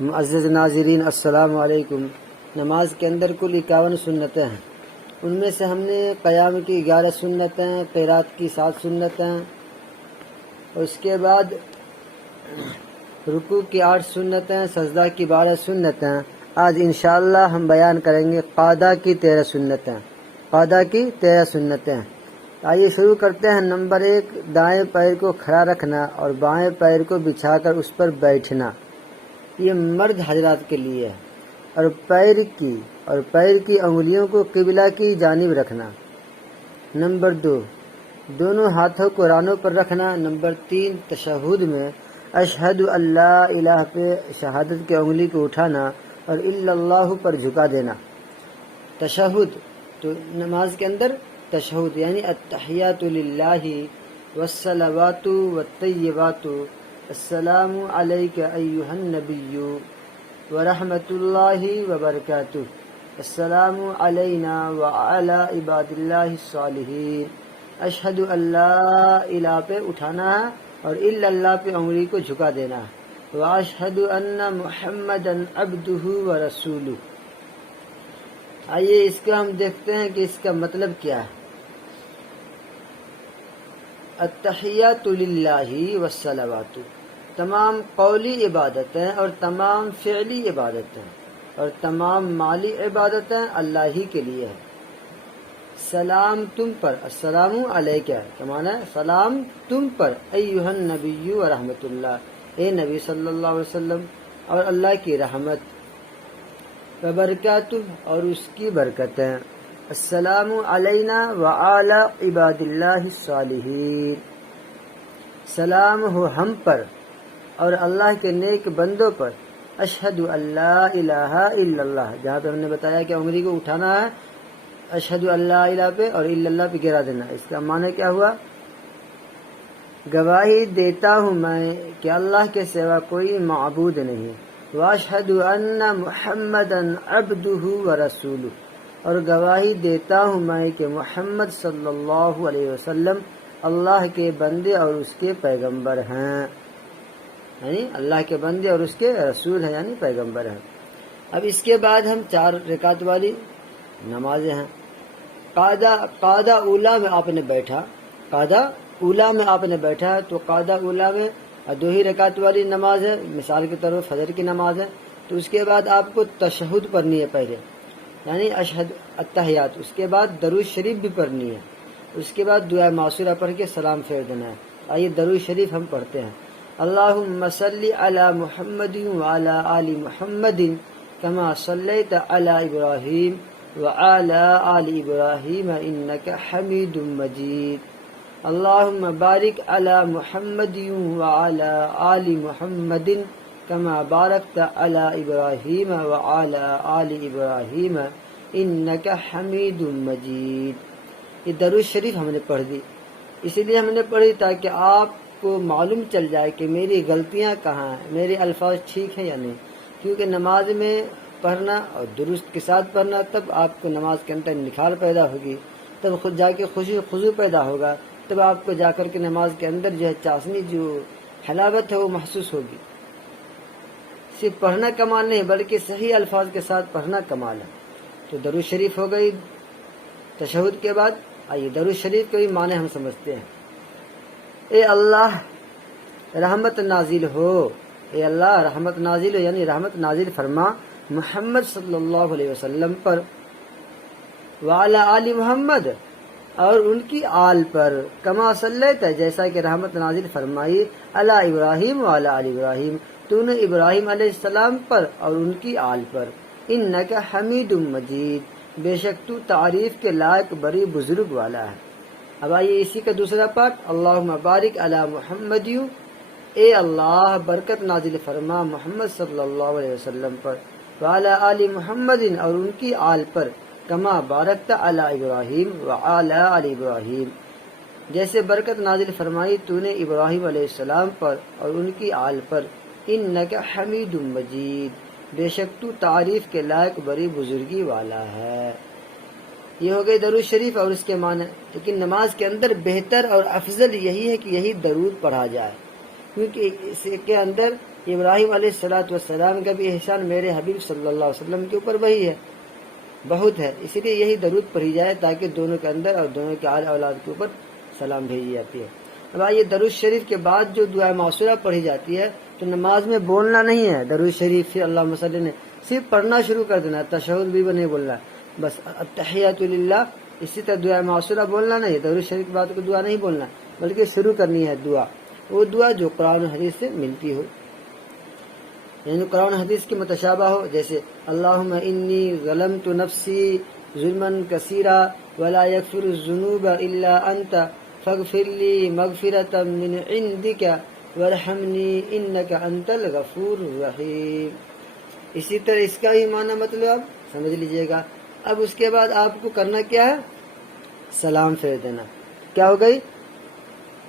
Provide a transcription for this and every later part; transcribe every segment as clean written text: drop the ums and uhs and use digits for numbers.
معزز ناظرین السلام علیکم۔ نماز کے اندر کل 51 سنتیں ہیں، ان میں سے ہم نے قیام کی 11 سنتیں، قرات کی 7 سنتیں، اور اس کے بعد رکوع کی 8 سنتیں، سجدہ کی 12 سنتیں۔ آج انشاءاللہ ہم بیان کریں گے قعدہ کی 13 سنتیں، قعدہ کی 13 سنتیں۔ آئیے شروع کرتے ہیں۔ نمبر 1، دائیں پیر کو کھڑا رکھنا اور بائیں پیر کو بچھا کر اس پر بیٹھنا، یہ مرد حضرات کے لیے ہے، اور پیر کی انگلیوں کو قبلہ کی جانب رکھنا۔ نمبر 2، دونوں ہاتھوں کو رانوں پر رکھنا۔ نمبر 3، تشہد میں اشہد اللہ الہ پہ شہادت کی انگلی کو اٹھانا اور الا اللہ پر جھکا دینا۔ تشہد تو نماز کے اندر تشہد یعنی التحیات للہ والصلوات والطیبات السلام علیک ایہا النبی ورحمۃ اللہ وبرکاتہ، السلام علینا وعلی عباد اللہ الصالحین۔ اشہد اللہ الہ پہ اٹھانا ہے اور الا اللہ پہ انگلی کو جھکا دینا ہے۔ واشہد ان محمدا عبدہ ورسولہ۔ آئیے اس کو ہم دیکھتے ہیں کہ اس کا مطلب کیا ہے۔ التحیات للہ والصلوات، تمام قولی عبادتیں اور تمام فعلی عبادتیں اور تمام مالی عبادتیں اللہ ہی کے لیے ہے۔ سلام تم پر، السلام علیکہ کا معنی ہے سلام تم پر، ایہا النبی ورحمۃ اللہ، اے نبی صلی اللہ علیہ وسلم اور اللہ کی رحمت، وبرکاتہ اور اس کی برکتیں، السلام علینا وعلی عباد اللہ الصالحین، سلام ہو ہم پر اور اللہ کے نیک بندوں پر۔ اشہد اللہ الہ الا اللہ، جہاں پہ ہم نے بتایا کہ انگلی کو اٹھانا ہے اشہد اللہ الہ پہ اور الا اللہ پہ گرا دینا، اس کا معنی کیا ہوا؟ گواہی دیتا ہوں میں کہ اللہ کے سوا کوئی معبود نہیں، واشہد ان محمدا عبدہ ورسولہ، اور گواہی دیتا ہوں میں کہ محمد صلی اللہ علیہ وسلم اللہ کے بندے اور اس کے پیغمبر ہیں، یعنی اللہ کے بندے اور اس کے رسول ہیں، یعنی پیغمبر ہیں۔ اب اس کے بعد ہم 4 رکعت والی نمازیں ہیں۔ قعدہ اولا میں آپ نے بیٹھا، قعدہ اولا میں آپ نے بیٹھا تو قعدہ اولا میں 2 ہی رکعت والی نماز ہے، مثال کے طور پر فجر کی نماز ہے، تو اس کے بعد آپ کو تشہد پڑھنی ہے پہلے، یعنی اشہد التحیات، اس کے بعد درود شریف بھی پڑھنی ہے، اس کے بعد دعا معصورہ پڑھ کے سلام پھیر دینا ہے۔ آئیے درود شریف ہم پڑھتے ہیں۔ اللہم صلی علی محمد وعلی آل محمد کما صلیت علی ابراہیم وعلی آل ابراہیم انک حمید مجید۔ اللہم بارک علی محمد وعلی آل محمد کما بارکت علی ابراہیم وعلی آل ابراہیم انک حمید مجید۔ یہ درود شریف ہم نے پڑھ دی، اسی لیے ہم نے پڑھی تاکہ آپ کو معلوم چل جائے کہ میری غلطیاں کہاں ہیں، میرے الفاظ ٹھیک ہیں یا نہیں، کیونکہ نماز میں پڑھنا اور درست کے ساتھ پڑھنا، تب آپ کو نماز کے اندر نکھار پیدا ہوگی، تب خود جا کے خوشی خضوع پیدا ہوگا، تب آپ کو جا کر کے نماز کے اندر جو ہے چاشنی، جو حلاوت ہے وہ محسوس ہوگی۔ صرف پڑھنا کمال نہیں بلکہ صحیح الفاظ کے ساتھ پڑھنا کمال ہے۔ تو درود شریف ہو گئی تشہد کے بعد۔ آئیے درود شریف کے بھی معنی ہم سمجھتے ہیں۔ اے اللہ رحمت نازل ہو، اے اللہ رحمت نازل ہو، یعنی رحمت نازل فرما محمد صلی اللہ علیہ وسلم پر، وعلی آل محمد اور ان کی آل پر، کما صلیت جیسا کہ رحمت نازل فرمائی علی ابراہیم وعلی آل ابراہیم، تو نے ابراہیم علیہ السلام پر اور ان کی آل پر، انک حمید مجید، بے شک تو تعریف کے لائق بڑی بزرگ والا ہے۔ اب آئیے اسی کا دوسرا پارٹ، اللہم بارک علی محمد، اے اللہ برکت نازل فرما محمد صلی اللہ علیہ وسلم پر، وعلی آل محمد اور ان کی آل پر، کما بارکت علی ابراہیم وعلی آل ابراہیم، جیسے برکت نازل فرمائی تو نے ابراہیم علیہ السلام پر اور ان کی آل پر، انک حمید مجید، بے شک تو تعریف کے لائق بڑی بزرگی والا ہے۔ یہ ہو گئی درود شریف اور اس کے معنی۔ لیکن نماز کے اندر بہتر اور افضل یہی ہے کہ یہی درود پڑھا جائے، کیونکہ اس کے اندر ابراہیم علیہ السلام کا بھی احسان میرے حبیب صلی اللہ علیہ وسلم کے اوپر وہی ہے، بہت ہے، اسی لیے یہی درود پڑھی جائے تاکہ دونوں کے اندر اور دونوں کے آل اولاد کے اوپر سلام بھیجی جاتی ہے۔ اب آئیے درود شریف کے بعد جو دعا معصورہ پڑھی جاتی ہے تو نماز میں بولنا نہیں ہے درود شریف پھر اللہم صلی نے، صرف پڑھنا شروع کر دینا، تشہد بھی نہیں بولنا، بس التحیات للہ، اسی طرح دعا معصورہ بولنا نہیں، درود شریف کے بعد کو دعا نہیں بولنا بلکہ شروع کرنی ہے دعا، وہ دعا جو قرآن و حدیث سے ملتی ہو، یعنی قرآن و حدیث کی متشابہ ہو، جیسے اللہم انی ظلمت نفسی ظلما کثیرا ولا یغفر الذنوب الا انت فاغفر لی مغفرۃ من عندک وارحمنی انک انت الغفور الرحیم۔ اسی طرح اس کا ہی معنی مطلب آپ سمجھ لیجئے گا۔ اب اس کے بعد آپ کو کرنا کیا ہے؟ سلام پھیر دینا۔ کیا ہو گئی؟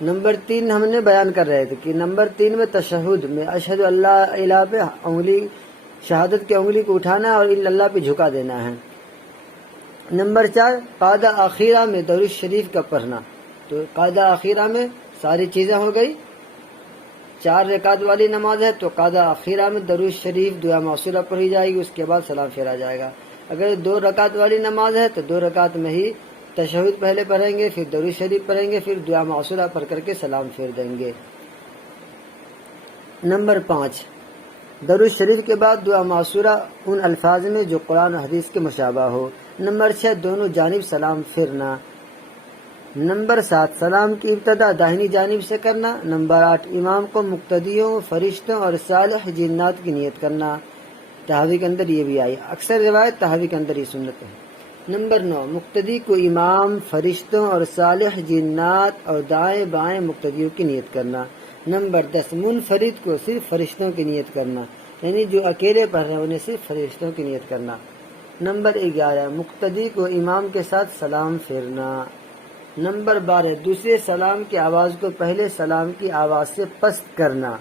نمبر 3 ہم نے بیان کر رہے تھے کہ نمبر 3 میں تشہد میں اشہد اللہ الہ پہ انگلی، شہادت کی انگلی کو اٹھانا ہے اور اللہ پہ جھکا دینا ہے۔ نمبر 4 قاعدہ اخیرہ میں درود شریف کا پڑھنا، تو قاعدہ اخیرہ میں ساری چیزیں ہو گئی۔ 4 رکعت والی نماز ہے تو قاعدہ اخیرہ میں درود شریف دعا معصورہ پڑھی جائے گی، اس کے بعد سلام پھیرا جائے گا۔ اگر 2 رکعت والی نماز ہے تو 2 رکعت میں ہی تشہد پہلے پڑھیں گے، پھر درود شریف پڑھیں گے، پھر دعا معصورہ پڑھ کر کے سلام پھیر دیں گے۔ نمبر 5 درود شریف کے بعد دعا معصورہ ان الفاظ میں جو قرآن و حدیث کے مشابہ ہو۔ نمبر 6 دونوں جانب سلام پھیرنا۔ نمبر 7 سلام کی ابتدا داہنی جانب سے کرنا۔ نمبر 8 امام کو مقتدیوں، فرشتوں اور صالح جنات کی نیت کرنا۔ تحوی کے اندر یہ بھی آئی، اکثر روایت تحوی کے اندر یہ سنت ہے۔ نمبر 9 مقتدی کو امام، فرشتوں اور صالح جنات اور دائیں بائیں مقتدیوں کی نیت کرنا۔ نمبر 10 منفرد کو صرف فرشتوں کی نیت کرنا، یعنی جو اکیلے پڑھ رہے ہیں انہیں صرف فرشتوں کی نیت کرنا۔ نمبر 11 مقتدی کو امام کے ساتھ سلام پھیرنا۔ نمبر 12 دوسرے سلام کی آواز کو پہلے سلام کی آواز سے پست کرنا،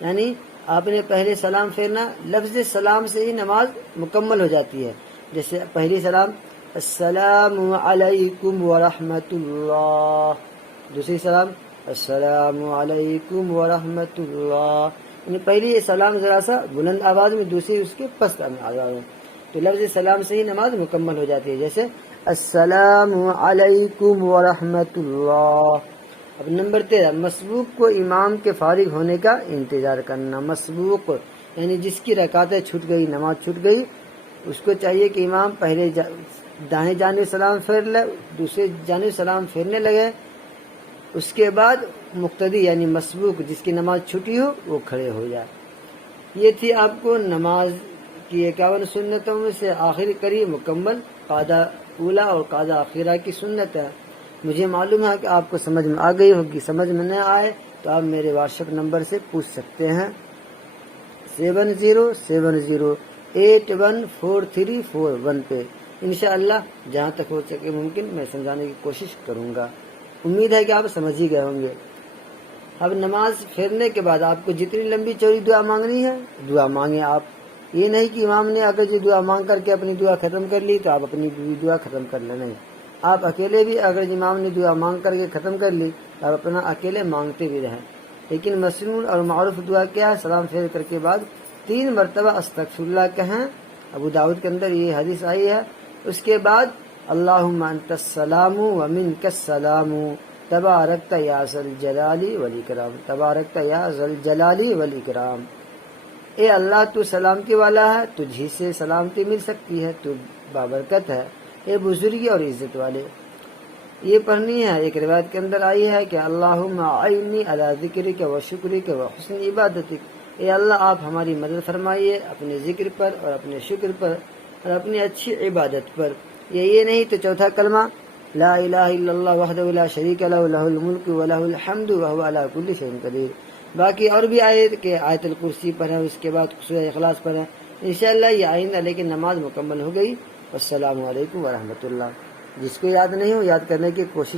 یعنی آپ نے پہلے سلام پھیرنا، لفظ سلام سے ہی نماز مکمل ہو جاتی ہے۔ جیسے پہلی سلام السلام علیکم ورحمۃ اللہ، دوسری سلام السلام علیکم ورحمۃ اللہ، یعنی پہلی یہ سلام ذرا سا بلند آواز میں، دوسری اس کے پست آواز میں، تو لفظ سلام سے ہی نماز مکمل ہو جاتی ہے۔ جیسے السلام علیکم ورحمۃ اللہ۔ اب نمبر 13 مسبوق کو امام کے فارغ ہونے کا انتظار کرنا۔ مسبوق یعنی جس کی رکعتیں چھوٹ گئی، نماز چھوٹ گئی، اس کو چاہیے کہ امام پہلے دائیں جانب سلام پھیر لے، دوسرے جانب سلام پھیرنے لگے، اس کے بعد مقتدی یعنی مسبوق جس کی نماز چھٹی ہو وہ کھڑے ہو جائے۔ یہ تھی آپ کو نماز کی 51 سنتوں میں سے آخری کری مکمل قاعدہ اولا اور قاعدہ اخیرہ کی سنت ہے۔ مجھے معلوم ہے کہ آپ کو سمجھ میں آ گئی ہوگی، سمجھ میں نہ آئے تو آپ میرے واٹس ایپ نمبر سے پوچھ سکتے ہیں 7070814341 پہ۔ انشاءاللہ جہاں تک ہو سکے ممکن میں سمجھانے کی کوشش کروں گا۔ امید ہے کہ آپ سمجھ ہی گئے ہوں گے۔ اب نماز پھیرنے کے بعد آپ کو جتنی لمبی چوڑی دعا مانگنی ہے دعا مانگیں آپ، یہ نہیں کہ امام نے اگر جو دعا مانگ کر کے اپنی دعا ختم کر لی تو آپ اپنی دعا ختم کر لیں، نہیں، آپ اکیلے بھی اگر امام نے دعا مانگ کر کے ختم کر لی تو آپ اپنا اکیلے مانگتے بھی رہیں۔ لیکن مسنون اور معروف دعا کیا ہے؟ سلام پھیر کر کے بعد 3 مرتبہ استغفر اللہ کہیں، ابو داؤد کے اندر یہ حدیث آئی ہے۔ اس کے بعد اللہم انت السلام ومنک السلام تبارکت یا ذی الجلال والاکرام، تبارکت یا ذی الجلال والاکرام، اے اللہ تو سلامتی والا ہے، تجھی سے سلامتی مل سکتی ہے، تو بابرکت ہے، اے بزرگی اور عزت والے۔ یہ پڑھنی ہے۔ ایک روایت کے اندر آئی ہے کہ اللہم اعنی علی ذکرک و شکرک و حسن عبادتک، اے اللہ آپ ہماری مدد فرمائیے اپنے ذکر پر اور اپنے شکر پر اور اپنی اچھی عبادت پر۔ یہ نہیں تو چوتھا کلمہ لا الہ الا اللہ وحدہ لا شریک لہ لہ الملک و لہ الحمد وہو علی کل شیء قدیر۔ باقی اور بھی آیت کہ آیت الکرسی پڑھیں، اس کے بعد سورہ اخلاص پڑھیں، انشاءاللہ یہ آئندہ، لیکن نماز مکمل ہو گئی۔ السلام علیکم ورحمۃ اللہ۔ جس کو یاد نہیں ہو یاد کرنے کی کوشش